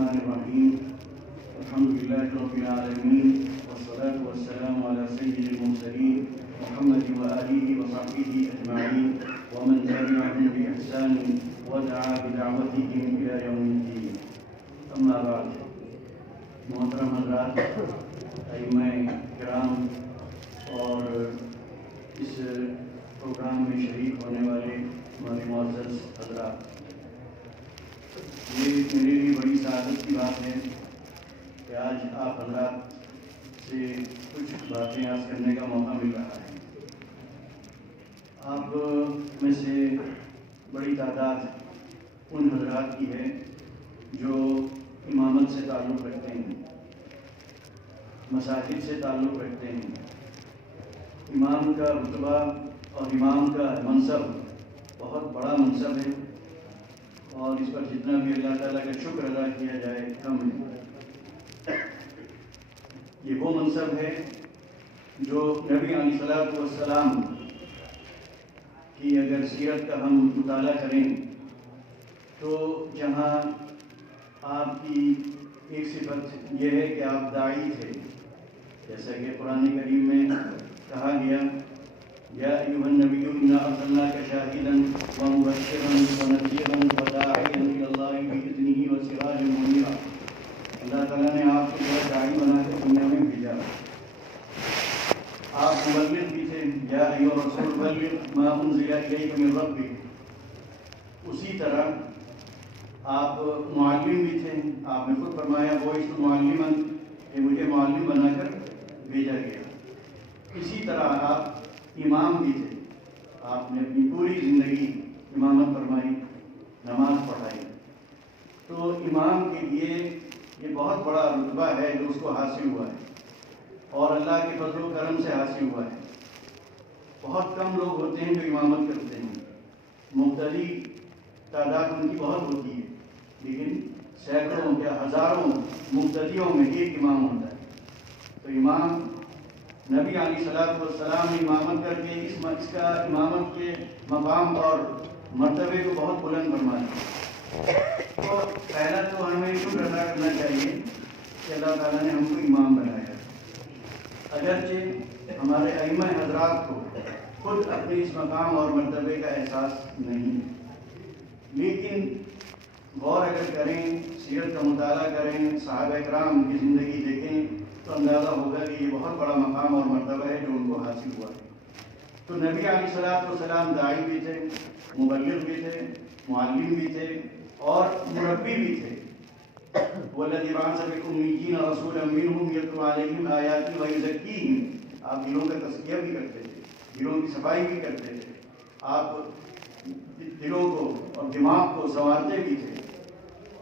الرحمن الرحيم الحمد لله رب العالمين والصلاة والسلام على سيد المرسلين محمد وآله وصحبه أجمعين ومن تبعهم بإحسان ودعا بدعوتهم إلى يوم الدين. أما بعد، محترم حضرات، ائمہ کرام اور اس پروگرام میں شریک ہونے والے ہمارے معزز حضرات، یہ میرے لیے بڑی سعادت کی بات ہے کہ آج آپ حضرات سے کچھ باتیں عرض کرنے کا موقع مل رہا ہے. آپ میں سے بڑی تعداد ان حضرات کی ہے جو امامت سے تعلق رکھتے ہیں، مساجد سے تعلق رکھتے ہیں. امام کا رتبہ اور امام کا منصب بہت بڑا منصب ہے، اور اس پر جتنا بھی اللہ تعالیٰ کا شکر ادا کیا جائے کم ہے. یہ وہ منصب ہے جو نبی علیہ الصلوۃ والسلام کی اگر سیرت کا ہم مطالعہ کریں تو جہاں آپ کی ایک صفت یہ ہے کہ آپ داعی تھے، جیسا کہ قرآن کریم میں کہا گیا یا ایھا النبی انا ارسلناک شاہدا ومبشرا ونذیرا وداعیا الی اللہ باذنہ وسراجا منیرا. اللہ تعالیٰ نے آپ کو بڑا داعی بنا کے دنیا میں بھیجا. آپ مبلغ بھی تھے، یا ایھا الرسول بلغ ما انزل الیک من ربک. اسی طرح آپ معلم بھی تھے. آپ نے خود فرمایا بعثت معلما، کہ مجھے معلم بنا کر بھیجا گیا. اسی طرح آپ امام بھی تھے. آپ نے اپنی پوری زندگی امامت فرمائی، نماز پڑھائی. تو امام کے لیے یہ بہت بڑا رتبہ ہے جو اس کو حاصل ہوا ہے، اور اللہ کے فضل و کرم سے حاصل ہوا ہے. بہت کم لوگ ہوتے ہیں جو امامت کرتے ہیں. مقتدی تعداد ان کی بہت ہوتی ہے، لیکن سینکڑوں یا ہزاروں مقتدیوں میں ایک امام ہوتا ہے. تو امام نبی علیہ الصلوۃ والسلام نے امامت کر کے اس کا امامت کے مقام اور مرتبے کو بہت بلند فرمایا. تو پہلا تو ہمیں شکر ادا کرنا چاہیے کہ اللہ تعالیٰ نے ہم کو امام بنایا. اگرچہ ہمارے ائمہ حضرات کو خود اپنے اس مقام اور مرتبے کا احساس نہیں، لیکن غور اگر کریں، سیرت کا مطالعہ کریں، صحابہ کرام کی زندگی دیکھیں تو اندازہ ہوگا کہ یہ بہت بڑا مقام اور مرتبہ ہے جو ان کو حاصل ہوا ہے. تو نبی علیہ الصلوۃ والسلام داعی بھی تھے، مبلغ بھی تھے، معلم بھی تھے اور مربی بھی تھے. والذی بعث فی الامیین رسولا منہم یتلو علیہم آیاتہ ویزکیہم. آپ دلوں کا تزکیہ بھی کرتے تھے، دلوں کی صفائی بھی کرتے تھے، آپ دلوں کو اور دماغ کو سنوارتے بھی تھے.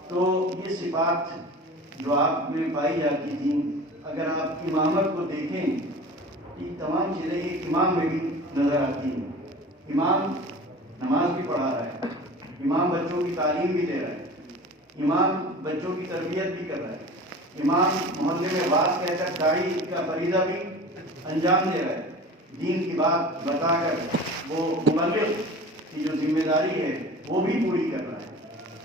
تو یہ صفات جو آپ میں پائی جاتی تھیں، اگر آپ امامت کو دیکھیں یہ تمام چیزیں ایک امام میں بھی نظر آتی ہیں. امام نماز بھی پڑھا رہا ہے، امام بچوں کی تعلیم بھی دے رہا ہے، امام بچوں کی تربیت بھی کر رہا ہے، امام محلے میں بات کہہ کر داعی کا فریضہ بھی انجام دے رہا ہے. دین کی بات بتا کر وہ مبلغ کی جو ذمہ داری ہے وہ بھی پوری کر رہا ہے.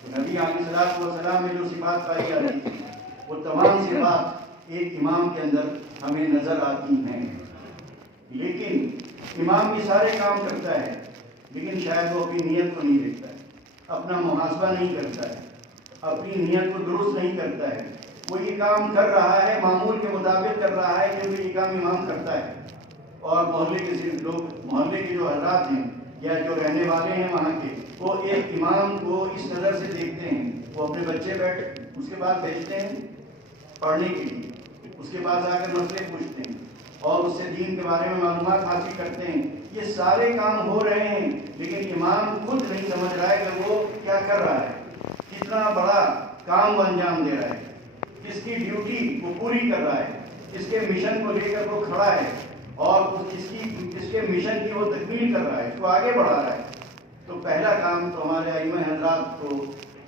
تو نبی علیہ الصلوۃ والسلام میں جو صفات پائی جاتی تھی وہ تمام صفات ایک امام کے اندر ہمیں نظر آتی ہیں. لیکن امام بھی سارے کام کرتا ہے، لیکن شاید وہ اپنی نیت کو نہیں دیکھتا ہے، اپنا محاسبہ نہیں کرتا ہے، اپنی نیت کو درست نہیں کرتا ہے. وہ یہ کام کر رہا ہے، معمول کے مطابق کر رہا ہے کیونکہ یہ کام امام کرتا ہے. اور محلے کے لوگ، محلے کے جو حضرات ہیں یا جو رہنے والے ہیں وہاں کے، وہ ایک امام کو اس نظر سے دیکھتے ہیں. وہ اپنے بچے بیٹھ اس کے بعد بھیجتے ہیں پڑھنے کے لیے، اس کے پاس آ کر مسئلے پوچھتے ہیں اور اس سے دین کے بارے میں معلومات حاصل کرتے ہیں. یہ سارے کام ہو رہے ہیں، لیکن امام خود نہیں سمجھ رہا ہے کہ وہ کیا کر رہا ہے، کتنا بڑا کام وہ انجام دے رہا ہے، کس کی ڈیوٹی وہ پوری کر رہا ہے، کس کے مشن کو لے کر وہ کھڑا ہے اور کس کے مشن کی وہ تکمیل کر رہا ہے، اس کو آگے بڑھا رہا ہے. تو پہلا کام تو ہمارے ائمہ حضرات کو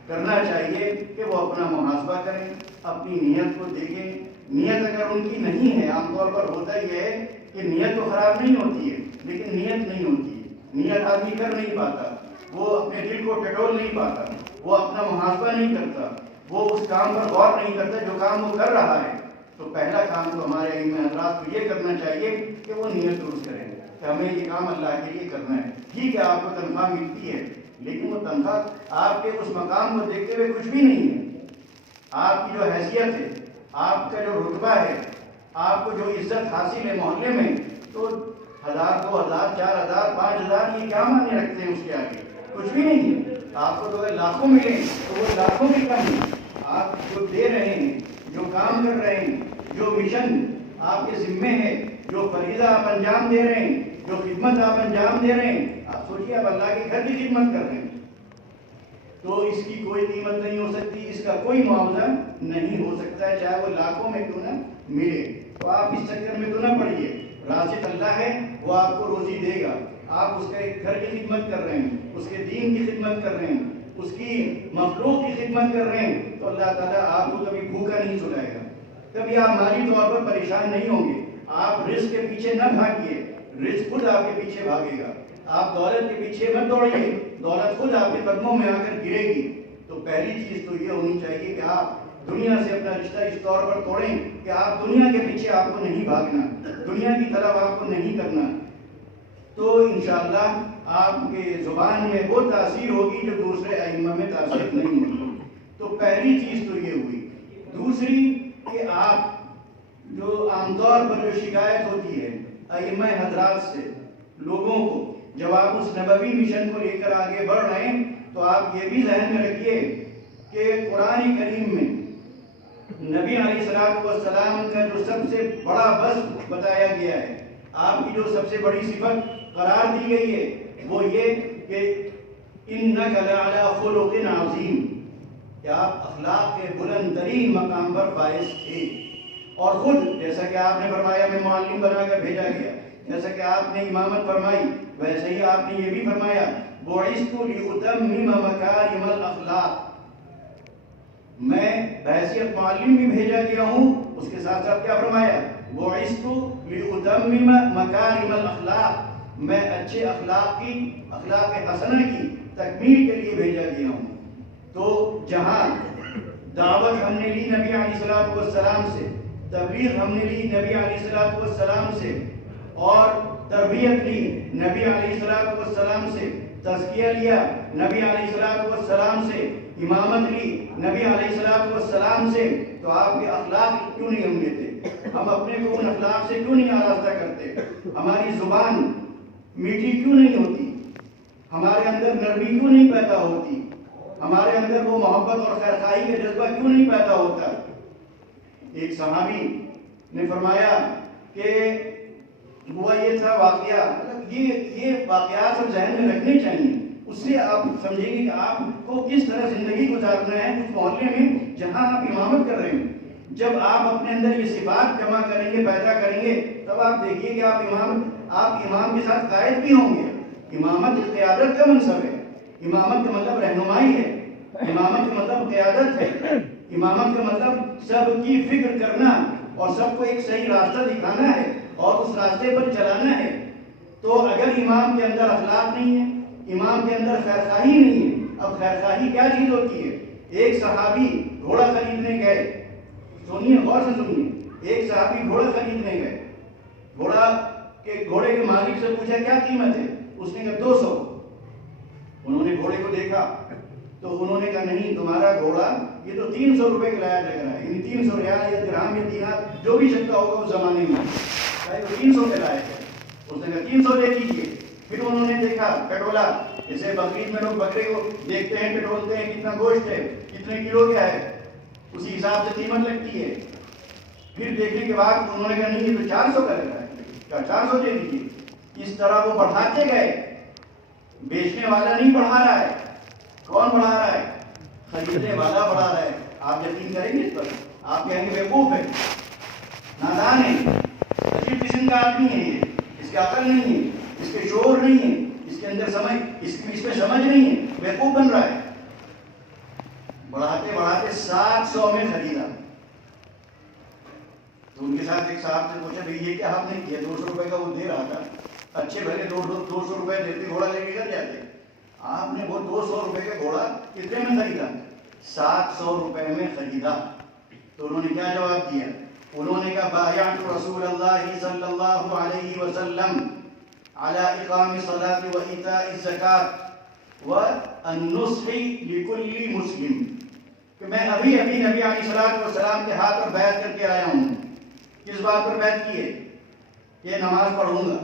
کرنا چاہیے کہ وہ اپنا محاسبہ کریں، اپنی نیت کو دیکھیں. نیت اگر ان کی نہیں ہے، عام طور پر ہوتا یہ ہے کہ نیت تو خراب نہیں ہوتی ہے، لیکن نیت نہیں ہوتی ہے. نیت آدمی کر نہیں پاتا، وہ اپنے دل کو ٹٹول نہیں پاتا، وہ اپنا محاسبہ نہیں کرتا. وہ اس کام پر غور نہیں کرتا جو کام وہ کر رہا ہے، تو پہلا کام تو ہمارے ائمہ حضرات کو یہ کرنا چاہیے کہ وہ نیت درست کریں کہ ہمیں یہ کام اللہ کے لیے کرنا ہے۔ ٹھیک ہے آپ کو تنخواہ ملتی ہے، لیکن وہ تنخواہ آپ کے اس مقام کو دیکھتے ہوئے کچھ بھی نہیں ہے۔ آپ کی جو حیثیت ہے، آپ کا جو رتبہ ہے، آپ کو جو عزت حاصل ہے محلے میں، تو 1000 2000 4000 5000 یہ کیا معنی رکھتے ہیں اس کے آگے؟ کچھ بھی نہیں ہے۔ آپ کو تو اگر لاکھوں ملیں تو وہ لاکھوں کی کم ہے۔ آپ جو دے رہے ہیں، جو کام کر رہے ہیں، جو مشن آپ کے ذمے ہے، جو فریضہ آپ انجام دے رہے ہیں، جو خدمت آپ انجام دے رہے ہیں، آپ سوچیے آپ اللہ کے گھر کی خدمت کر رہے ہیں، تو اس کی کوئی قیمت نہیں ہو سکتی، اس کا کوئی معاوضہ نہیں ہو سکتا ہے، چاہے وہ لاکھوں میں کیوں نہ ملے۔ تو آپ اس چکر میں تو نہ پڑیے، رازق اللہ ہے، وہ آپ کو روزی دے گا۔ آپ اس کے گھر کی خدمت کر رہے ہیں، اس کے دین کی خدمت کر رہے ہیں، اس کی مخلوق کی خدمت کر رہے ہیں، تو اللہ تعالیٰ آپ کو کبھی بھوکا نہیں سلائے گا، کبھی آپ مالی طور پر پریشان نہیں ہوں گے۔ آپ رزق کے پیچھے نہ بھاگیے، رزق خود آپ کے پیچھے بھاگے گا۔ آپ دولت کے پیچھے مت دوڑیے، دولت خود آپ کے قدموں میں آ کر گرے گی۔ تو پہلی چیز تو یہ ہونی چاہیے کہ آپ دنیا سے اپنا رشتہ اس طور پر توڑیں کہ آپ دنیا کے پیچھے آپ کو نہیں بھاگنا، دنیا کی طرف آپ کو نہیں کرنا، تو انشاءاللہ آپ کے زبان میں وہ تاثیر ہوگی جو دوسرے ائمہ میں تاثیر نہیں ہوگی۔ تو پہلی چیز تو یہ ہوئی۔ دوسری کہ آپ جو عام طور پر جو شکایت ہوتی ہے ائمہ حضرات سے لوگوں کو، جب آپ اس نبوی مشن کو لے کر آگے بڑھ رہے ہیں، تو آپ یہ بھی ذہن میں رکھیے کہ قرآن کریم میں نبی علیہ السلام کا جو سب سے بڑا وصف بتایا گیا ہے، آپ کی جو سب سے بڑی صفت قرار دی گئی ہے، وہ یہ کہ اِنَّكَ لَعَلَىٰ خُلُقٍ عَظِيمٍ، کہ آپ اخلاق کے بلند ترین مقام پر فائز تھے۔ اور خود جیسا کہ آپ نے فرمایا میں معلم بنا کر بھیجا گیا، جیسا کہ آپ نے امامت فرمائی، ویسے ہی آپ نے یہ بھی فرمایا بُعِثْتُ لِأُتَمِّمَ مَكَارِمَ الْأَخْلَاقِ، میں بحیثیت معلم بھی بھیجا گیا ہوں۔ اس کے ساتھ ساتھ کیا فرمایا؟ بُعِثْتُ لِأُتَمِّمَ مَكَارِمَ الْأَخْلَاقِ، میں اچھے اخلاق حسنہ کی تکمیل کے لیے بھیجا گیا ہوں۔ تو جہاں دعوت ہم نے لی نبی علیہ السلام سے، تبلیغ ہم نے لی نبی علیہ السلام سے، اور تربیت لی نبی علیہ السلام سے، تزکیہ لیا نبی علیہ السلام سے، امامت لی نبی علیہ السلام سے، تو آپ کے اخلاق کیوں نہیں ہم لیتے؟ ہم اپنے کو ان اخلاق سے کیوں نہیں آراستہ کرتے؟ ہماری زبان میٹھی کیوں نہیں ہوتی؟ ہمارے اندر نرمی کیوں نہیں پیدا ہوتی؟ ہمارے اندر وہ محبت اور خیرخواہی کا جذبہ کیوں نہیں پیدا ہوتا؟ ایک صحابی نے فرمایا کہ ہوا یہ تھا واقعہ، یہ واقعات سب ذہن میں رکھنے چاہیے، اس سے آپ سمجھیں گے کہ آپ کو کس طرح زندگی گزارنا ہے اس محلے میں جہاں آپ امامت کر رہے ہیں۔ جب آپ اپنے اندر یہ صفات جمع کریں گے، پیدا کریں گے، تب آپ دیکھیے کہ آپ امام کے ساتھ قائد بھی ہوں گے۔ امامت قیادت کا منصب ہے، امامت کا مطلب رہنمائی ہے، امامت کا مطلب قیادت ہے، امامت کا مطلب سب کی فکر کرنا اور سب کو ایک صحیح راستہ دکھانا ہے اور اس راستے پر چلانا ہے۔ تو اگر امام کے اندر اخلاق نہیں ہے، امام کے اندر خیرخواہی نہیں ہے، اب خیرخواہی کیا چیز ہوتی ہے؟ ایک صحابی گھوڑا خریدنے گئے، سنیے غور سے سنیے، ایک صحابی گھوڑا خریدنے گئے، گھوڑے کے مالک سے پوچھا کیا قیمت ہے؟ اس نے کہا 200۔ انہوں نے گھوڑے کو دیکھا تو انہوں نے کہا نہیں، تمہارا گھوڑا یہ تو 300 روپے کا لائق لگ رہا ہے، یعنی 300 ریال یا درہم یا دینار جو بھی شکتا ہوگا اس زمانے میں، 300 کے لائق ہے۔ اس نے کہا 300 دے دیجیے۔ پھر انہوں نے دیکھا کٹولا، جیسے بقرعید میں لوگ بکرے کو دیکھتے ہیں، کٹولتے ہیں کتنا گوشت ہے، کتنے کلو کیا ہے، اسی حساب سے قیمت لگتی ہے۔ پھر دیکھنے کے بعد انہوں نے کہا نہیں یہ تو 400 کا لگ رہا ہے، کہا 400 دے دیجیے۔ اس طرح وہ بڑھاتے گئے، بیچنے والا نہیں بڑھا رہا ہے، کون بڑھا رہا ہے؟ خریدنے والا بڑھا رہا ہے۔ آپ یقین کریں گے اس پر؟ آپ کہیں گے بیوقوف ہے، نادان ہے، عجیب قسم کا آدمی ہے یہ، اس کے عقل نہیں ہے، اس کے شعور نہیں ہے، اس کے اندر سمجھ، اس میں سمجھ نہیں ہے، بیوقوف بن رہا ہے۔ بڑھاتے بڑھاتے 700 میں خریدا۔ تو ان کے ساتھ ایک صاحب سے پوچھا بھئی یہ کیا آپ نے کیا؟ 200 روپے کا وہ دے رہا تھا، اچھے بھلے 200 روپے دیتے گھوڑا لے کے گھر جاتے، آپ نے وہ 200 روپے کا گھوڑا کتنے میں خریدا؟ 700 روپے میں خریدا. تو انہوں نے کیا جواب دیا؟ انہوں نے کہا بایعت رسول اللہ صلی اللہ علیہ وسلم علی اقام الصلاۃ و ایتاء الزکاۃ و النصح لکل مسلم، کہ میں ابھی نبی علیہ الصلوۃ والسلام کے ہاتھ پر بیعت کر کے آیا ہوں. کس بات پر بیعت کی ہے؟ یہ نماز پڑھوں گا،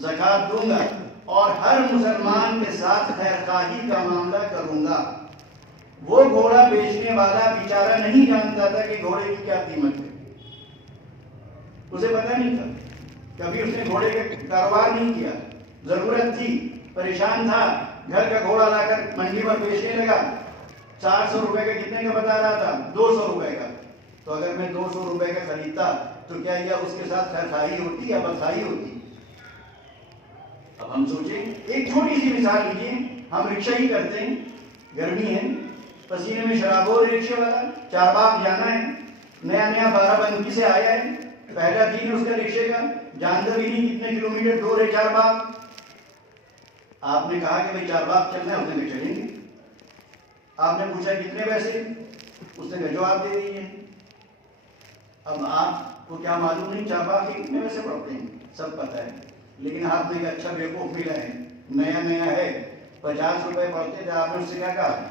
زکوٰۃ دوں گا اور ہر مسلمان کے ساتھ خیر خواہی کا معاملہ کروں گا. وہ گھوڑا بیچنے والا بیچارہ نہیں جانتا تھا کہ گھوڑے کی کیا قیمت ہے، اسے پتہ نہیں تھا، کبھی اس نے گھوڑے کا کاروبار نہیں کیا. ضرورت تھی، پریشان تھا، گھر کا گھوڑا لا کر منڈی پر بیچنے لگا. 400 روپے کا کتنے کا بتا رہا تھا؟ 200 روپے کا. تو اگر میں 200 روپے کا خریدتا تو کیا اس کے ساتھ خیر خواہی ہوتی یا بدخواہی ہوتی؟ اب ہم سوچیں، ایک چھوٹی سی مثال لیجیے. ہم رکشہ ہی کرتے ہیں، گرمی ہے، پسینے میں شراب ہو رہی، رکشے والا چارباغ جانا ہے، نیا 12 بنکی سے آیا ہے، پہلا دن اس کا رکشے کا، جانتا بھی نہیں کتنے کلومیٹر دور ہے چارباغ. آپ نے کہا کہ بھائی چارباغ چلنا ہے، اس نے کہا چلیں گے. آپ نے پوچھا کتنے پیسے، اس نے کہا جواب دے دیجیے. اب آپ کو کیا معلوم نہیں چارباغ کے کتنے پیسے پڑتے ہیں؟ سب پتہ ہے، لیکن آپ نے کہا اچھا بیوقوف ملا ہے، نیا ہے، 50 روپے پڑتے تھے. آپ نے اس سے کیا کہا؟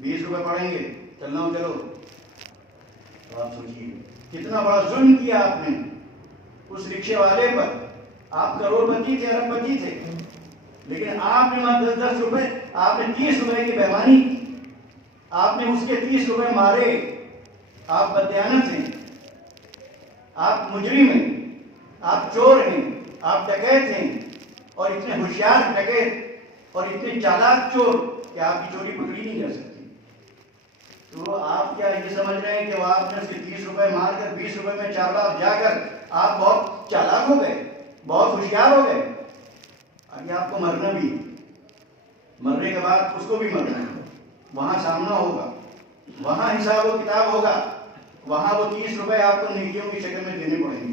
20 روپے پڑیں گے، چلنا ہو چلو. تو آپ سوچیے کتنا بڑا ظلم کیا آپ نے اس رکشے والے پر. آپ کروڑ پتی تھے، ارب پتی تھے، لیکن آپ نے 10 روپے، آپ نے 30 روپے کی بےمانی کی. آپ نے اس کے 30 روپے مارے. آپ بددیانت ہیں، آپ مجرم ہیں، آپ چور ہیں، آپ ڈکیت ہیں، اور اتنے ہوشیار ڈکیت اور اتنے چالاک چور کہ آپ کی چوری پکڑی نہیں جا سکتی. تو آپ کیا یہ سمجھ رہے ہیں کہ وہ آپ نے اس کے 30 روپے مار کر 20 روپے میں چارباغ جا کر آپ بہت چالاک ہو گئے، بہت ہوشیار ہو گئے؟ آگے آپ کو مرنا بھی، مرنے کے بعد اس کو بھی مرنا ہے. وہاں سامنا ہوگا، وہاں حساب و کتاب ہوگا، وہاں وہ 30 روپے آپ کو نیکیوں کی شکل میں دینے پڑیں گے.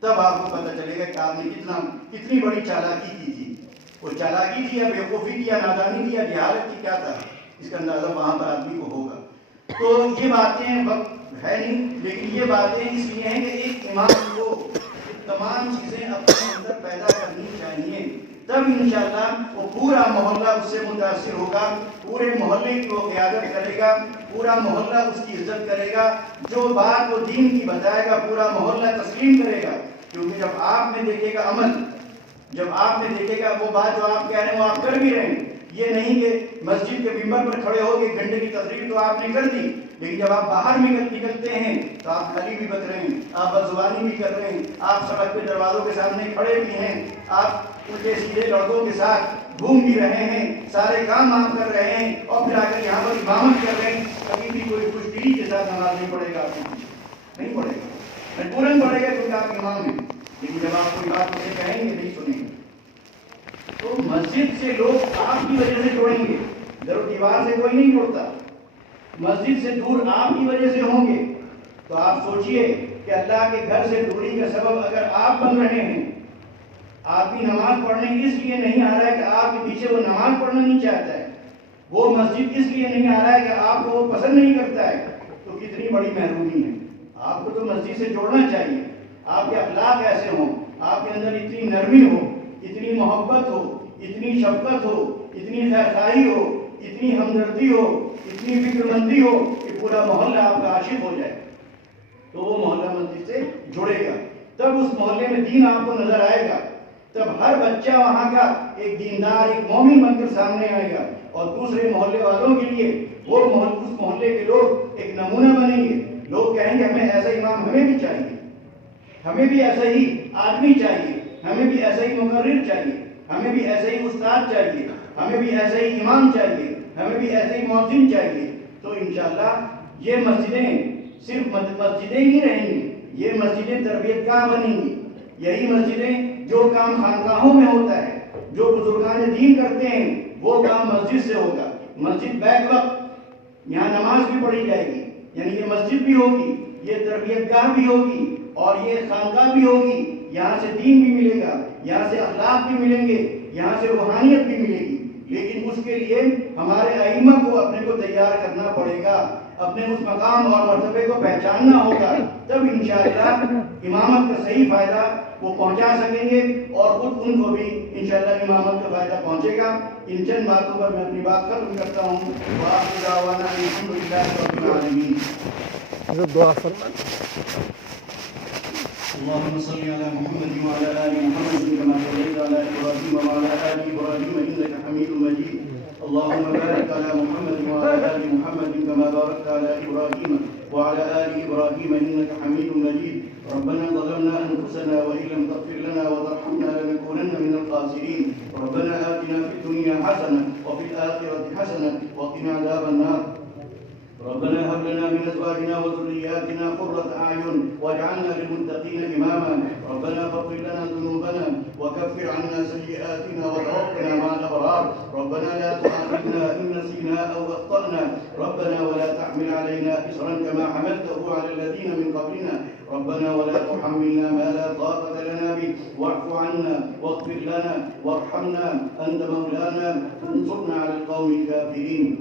تب آپ کو پتہ چلے گا کہ آپ نے کتنی بڑی چالاکی کی تھی. وہ چالاکی تھی یا بیوقوفی تھی یا نادانی تھی یا جہالت تھی، کیا تھا؟ اس کا اندازہ وہاں پر آدمی کو ہوگا. تو یہ باتیں وقت ہے نہیں، لیکن یہ باتیں اس لیے ہیں کہ ایک امام کو تمام چیزیں اپنے اندر پیدا کرنی چاہیے. تب انشاءاللہ وہ پورا محلہ اس سے متاثر ہوگا، پورے محلے کی وہ قیادت کرے گا، پورا محلہ اس کی عزت کرے گا. جو بات وہ دین کی بتائے گا پورا محلہ تسلیم کرے گا. کیونکہ جب آپ میں دیکھے گا عمل، جب آپ میں دیکھے گا وہ بات جو آپ کہہ رہے ہیں وہ آپ کر بھی رہے ہیں. یہ نہیں کہ مسجد کے ممبر پر کھڑے ہو کے گھنٹے کی تقریر تو آپ نے کر دی، لیکن جب آپ باہر نکلتے ہیں تو آپ گالی بھی بک رہے ہیں، آپ بدزبانی بھی کر رہے ہیں، آپ سڑک پہ دروازوں کے سامنے کھڑے بھی ہیں، آپ الٹے سیدھے لڑکوں کے ساتھ گھوم بھی رہے ہیں، سارے کام آپ کر رہے ہیں، اور پھر آ کر یہاں پر امامت کر رہے ہیں. کبھی بھی کوئی خوش دلی کے ساتھ نماز نہیں پڑھے گا، نہیں پڑھے گا، مجبوراً پڑھے گا کیونکہ آپ امام ہیں. لیکن جب آپ کوئی بات اسے کہیں گے نہیں سنیں گے. تو مسجد سے لوگ آپ کی وجہ سے جوڑیں گے، در و دیوار سے کوئی نہیں جوڑتا. مسجد سے دور آپ کی وجہ سے ہوں گے. تو آپ سوچئے کہ اللہ کے گھر سے دوری کا سبب اگر آپ بن رہے ہیں، آپ کی نماز پڑھنے اس لیے نہیں آ رہا ہے کہ آپ کے پیچھے وہ نماز پڑھنا نہیں چاہتا ہے، وہ مسجد اس لیے نہیں آ رہا ہے کہ آپ کو وہ پسند نہیں کرتا ہے، تو کتنی بڑی محرومی ہے. آپ کو تو مسجد سے جوڑنا چاہیے. آپ کے اخلاق ایسے ہوں، آپ کے اندر اتنی نرمی ہو، اتنی محبت ہو، اتنی شفقت ہو، اتنی خیرخواہی ہو، اتنی ہمدردی ہو، اتنی فکر مندی ہو کہ پورا محلہ آپ کا عاشق ہو جائے. تو وہ محلہ مسجد سے جڑے گا. تب اس محلے میں دین آپ کو نظر آئے گا. تب ہر بچہ وہاں کا ایک دیندار، ایک مومن بن کر سامنے آئے گا، اور دوسرے محلے والوں کے لیے وہ اس محلے کے لوگ ایک نمونہ بنیں گے. لوگ کہیں گے ہمیں ایسا امام ہمیں بھی چاہیے، ہمیں بھی ایسا ہی آدمی چاہیے، ہمیں بھی ایسا ہی مقرر چاہیے، ہمیں بھی ایسا ہی استاد چاہیے، ہمیں بھی ایسا ہی امام چاہیے، ہمیں بھی ایسا ہی مؤذن چاہیے. تو انشاءاللہ یہ مسجدیں صرف مسجدیں ہی رہیں گی، یہ مسجدیں تربیت گاہ بنیں گی. یہی مسجدیں جو کام خانقاہوں میں ہوتا ہے، جو بزرگان دین کرتے ہیں، وہ کام مسجد سے ہوگا. مسجد بیک وقت یہاں نماز بھی پڑھی جائے گی، یعنی یہ مسجد بھی ہوگی، یہ تربیت گاہ بھی ہوگی، اور یہ خانقاہ بھی ہوگی. یہاں سے دین بھی ملے گا، یہاں سے اخلاق بھی ملیں گے، یہاں سے روحانیت بھی ملے گی. لیکن اس کے لیے ہمارے ائمہ کو اپنے کو تیار کرنا پڑے گا، اپنے اس مقام اور مرتبے کو پہچاننا ہوگا، تب انشاءاللہ امامت کا صحیح فائدہ وہ پہنچا سکیں گے اور خود ان کو بھی انشاءاللہ امامت کا فائدہ پہنچے گا۔ ان چند باتوں پر میں اپنی بات ختم کرتا ہوں۔ وآخر دعوانا ان الحمدللہ رب العالمین۔ دعا فرمائیں۔ اللهم صل على محمد وعلى آل محمد كما صليت على إبراهيم وعلى آل إبراهيم إنك حميد مجيد. اللهم بارك على محمد وعلى آل محمد كما باركت على إبراهيم وعلى آل إبراهيم إنك حميد مجيد. ربنا ظلمنا أنفسنا وإن لم تغفر لنا وترحمنا لنكونن من الخاسرين. ربنا آتنا في الدنيا حسنة وفي الآخرة حسنة وقنا عذاب النار. ربنا هب لنا من ازواجنا وذرياتنا قرة اعين واجعلنا للمتقين اماما. ربنا فاغفر لنا ذنوبنا وكفر عنا سيئاتنا وتوفنا مع الابرار. ربنا لا تؤاخذنا ان نسينا او اخطانا. ربنا ولا تحمل علينا اصرا كما حملته على الذين من قبلنا. ربنا ولا تحملنا ما لا طاقة لنا به واعف عنا واغفر لنا وارحمنا انت مولانا فانصرنا على القوم الكافرين.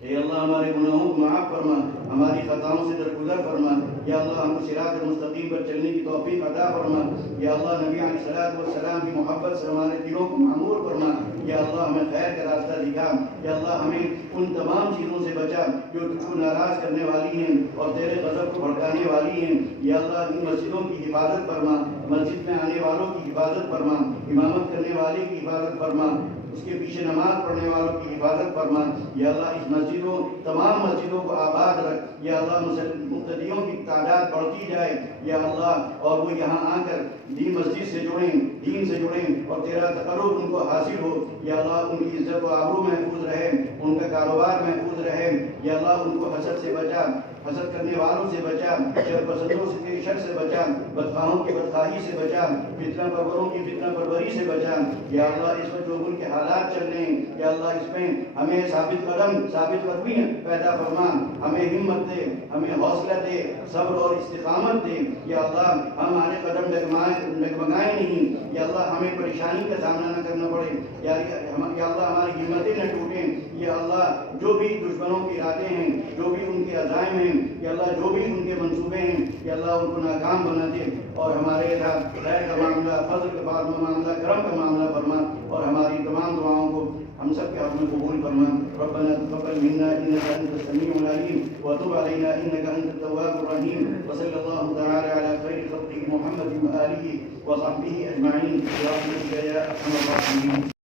اے اللہ ہمارے گناہوں کو معاف فرما، ہماری خطاؤں سے درگزر فرما۔ یا اللہ ہم کو صراط المستقیم پر چلنے کی توفیق عطا فرما۔ یا اللہ نبی علیہ الصلوۃ والسلام کی محبت سے ہمارے دلوں کو معمور فرما۔ یا اللہ ہمیں خیر کا راستہ دکھا۔ یا اللہ ہمیں ان تمام چیزوں سے بچا جو تجھ کو ناراض کرنے والی ہیں اور تیرے غضب کو بھڑکانے والی ہیں۔ یا اللہ ان مسجدوں کی حفاظت فرما، مسجد میں آنے والوں کی حفاظت فرما، امامت کرنے والے کی حفاظت فرما، اس کے پیچھے نماز پڑھنے والوں کی حفاظت فرما۔ یا اللہ اس مسجدوں تمام مسجدوں کو آباد رکھ۔ یا اللہ مقتدیوں کی تعداد بڑھتی جائے یا اللہ، اور وہ یہاں آ کر دین مسجد سے جڑیں، دین سے جڑیں اور تیرا تقرب ان کو حاصل ہو۔ یا اللہ ان کی عزت و آبرو محفوظ رہے، ان کا کاروبار محفوظ رہے۔ یا اللہ ان کو حسد سے بچا، حسد کرنے والوں سے بچا، شر پسندوں سے شر سے بچا، بدخواہوں کی بدخواہی سے بچا، فتنہ پروروں کی فتنہ پروری سے بچا۔ یا اللہ اس وقت جو ملک کے حالات چل رہے ہیں یا اللہ اس میں ہمیں ثابت قدمی پیدا فرما، ہمیں ہمت دے، ہمیں حوصلہ دے، صبر اور استقامت دے۔ یا اللہ ہمارے قدم ڈگمگائیں نہیں، یا اللہ ہمیں پریشانی کا سامنا نہ کرنا پڑے۔ یا اللہ ہماری ہمتیں نہ ٹوٹیں۔ یا اللہ جو بھی دشمنوں کے ارادے ہیں، جو بھی ان کے عزائم ہیں، یا اللہ جو بھی ان کے منصوبے ہیں، یا اللہ ان کو ناکام بنا دے اور ہمارے ساتھ خیر کا معاملہ، فضل کا معاملہ، کرم کا معاملہ فرما اور ہماری تمام دعاؤں کو ہم سب کے حق میں قبول فرما۔ ربنا تقبل منا انك انت السميع العليم وتب علينا انك انت التواب الرحيم وصلى الله تعالى على خير خلقه محمد واله وصحبه اجمعين برحمتك يا ارحم الراحمين۔